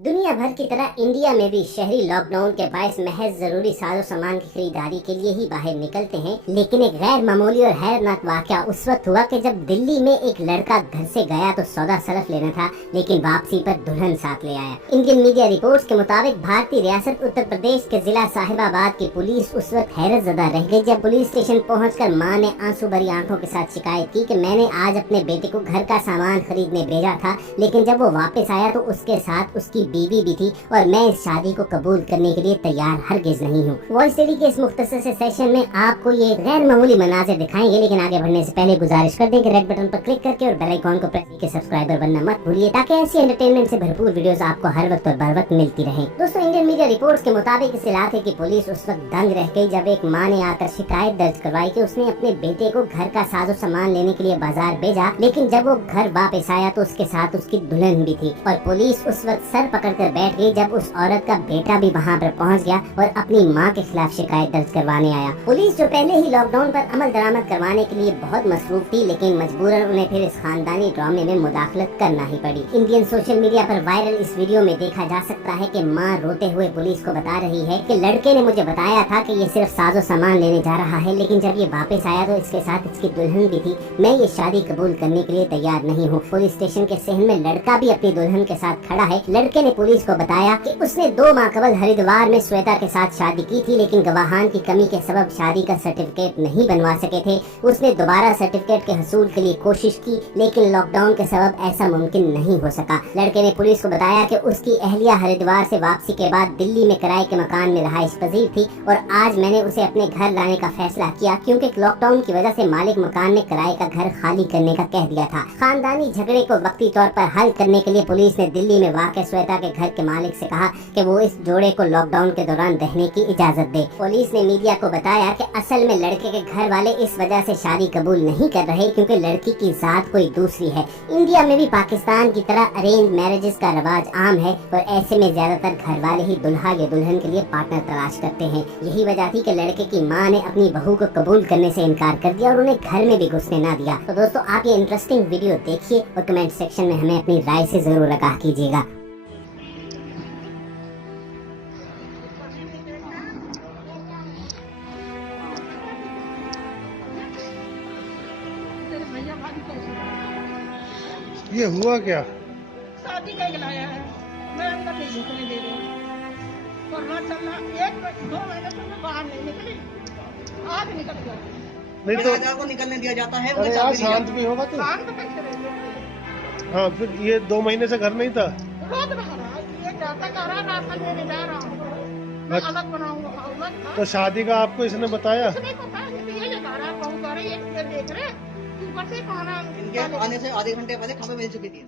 दुनिया भर की तरह इंडिया में भी शहरी लॉकडाउन के बायस महज जरूरी साजो सामान की खरीदारी के लिए ही बाहर निकलते हैं। लेकिन एक गैर मामूली और हैरतनाक वाकया उस वक्त हुआ कि जब दिल्ली में एक लड़का घर से गया तो सौदा सरफ लेना था, लेकिन वापसी पर दुल्हन साथ ले आया। इंडियन मीडिया रिपोर्ट्स के मुताबिक भारतीय रियासत उत्तर प्रदेश के जिला साहिबाबाद की पुलिस उस वक्त हैरत ज़दा रह गई जब पुलिस स्टेशन पहुंचकर मां ने आंसू भरी आंखों के साथ शिकायत की कि मैंने आज अपने बेटे को घर का सामान खरीदने भेजा था, लेकिन जब वो वापस आया तो उसके साथ उसकी बीवी भी थी और मैं इस शादी को कबूल करने के लिए तैयार हरगिज नहीं हूँ। वॉइस टेली के इस मुख्तसर से सेशन में आपको ये गैर मामूली मनाज़िर दिखाएंगे, लेकिन आगे बढ़ने से पहले गुजारिश कर दें कि रेड बटन पर क्लिक करके और बेल आइकॉन को प्रेस करके सब्सक्राइबर बनना मत भूलिए, ताकि ऐसी एंटरटेनमेंट से भरपूर वीडियोस आपको हर वक्त और बर वक्त मिलती रहे। दोस्तों, इंडियन मीडिया रिपोर्ट्स के मुताबिक इस इलाके की पुलिस उस वक्त दंग रह गई जब एक मां ने आकर शिकायत दर्ज करवाई कि उसने अपने बेटे को घर का साजो सामान लेने के लिए बाजार भेजा, लेकिन जब वो घर वापस आया तो उसके साथ उसकी दुल्हन भी थी। और पुलिस उस वक्त सर पकड़ कर बैठ गई जब उस औरत का बेटा भी वहाँ पर पहुँच गया और अपनी माँ के खिलाफ शिकायत दर्ज करवाने आया। पुलिस जो पहले ही लॉकडाउन पर अमल दरामद करवाने के लिए बहुत मसरूफ थी, लेकिन मजबूरन उन्हें फिर इस खानदानी ड्रामे में मुदाखलत करना ही पड़ी। इंडियन सोशल मीडिया पर वायरल इस वीडियो में देखा जा सकता है कि माँ रोते हुए पुलिस को बता रही है कि लड़के ने मुझे बताया था कि ये सिर्फ साजो सामान लेने जा रहा है, लेकिन जब ये वापस आया तो इसके साथ इसकी दुल्हन भी थी। मैं ये शादी कबूल करने के लिए तैयार नहीं हूँ। पुलिस स्टेशन के सहन में लड़का भी अपनी दुल्हन के साथ खड़ा है। लड़के ने पुलिस को बताया कि उसने 2 माह कबल हरिद्वार में श्वेता के साथ शादी की थी, लेकिन गवाहान की कमी के सबब शादी का सर्टिफिकेट नहीं बनवा सके थे। उसने दोबारा सर्टिफिकेट के हसूल के लिए कोशिश की, लेकिन लॉकडाउन के सबब ऐसा मुमकिन नहीं हो सका। लड़के ने पुलिस को बताया कि उसकी अहलिया हरिद्वार से वापसी के बाद दिल्ली में किराए के मकान में रहाइश पजीर थी और आज मैंने उसे अपने घर लाने का फैसला किया, क्योंकि लॉकडाउन की वजह से मालिक मकान ने किराए का घर खाली करने का कह दिया था। खानदानी झगड़े को वक्ती तौर पर हल करने के लिए पुलिस ने दिल्ली में वाक़ श्वेता के घर के मालिक से कहा कि वो इस जोड़े को लॉकडाउन के दौरान रहने की इजाजत दे। पुलिस ने मीडिया को बताया कि असल में लड़के के घर वाले इस वजह से शादी कबूल नहीं कर रहे क्योंकि लड़की की जात कोई दूसरी है। इंडिया में भी पाकिस्तान की तरह अरेंज मैरिजेस का रवाज आम है और ऐसे में ज्यादातर घर वाले ही दुल्हा या दुल्हन के लिए पार्टनर तलाश करते हैं। यही वजह थी कि लड़के की माँ ने अपनी बहू को कबूल करने से इनकार कर दिया और उन्हें घर में भी घुसने ना दिया। तो दोस्तों, आप ये इंटरेस्टिंग वीडियो देखिए और कमेंट सेक्शन में हमें अपनी राय से जरूर आगाह कीजिएगा। ये हुआ क्या? शादी का लाया है, मैं अंदर नहीं घुसने दे रही हूँ। कोरोना चल रहा, 1-2 महीने से मैं बाहर नहीं निकली, आज निकल गया। नहीं तो राजा को निकलने दिया जाता है। अरे यार, शांत भी होगा तू। शांत कैसे रहिए? हाँ, फिर ये 2 महीने से घर नहीं था। रोज रह रहा है, ये जाता कह रहा राशन लेने जा रहा हूँ, मैं अलग बनाऊंगा खाऊंगा। तो शादी का आपको इसने बताया? इसने पता है कि ये जा रहा है, बहुत सारे ये देख रहे ऊपर से खाना इनके आने से आधे घंटे पहले खबर मिल चुकी थी।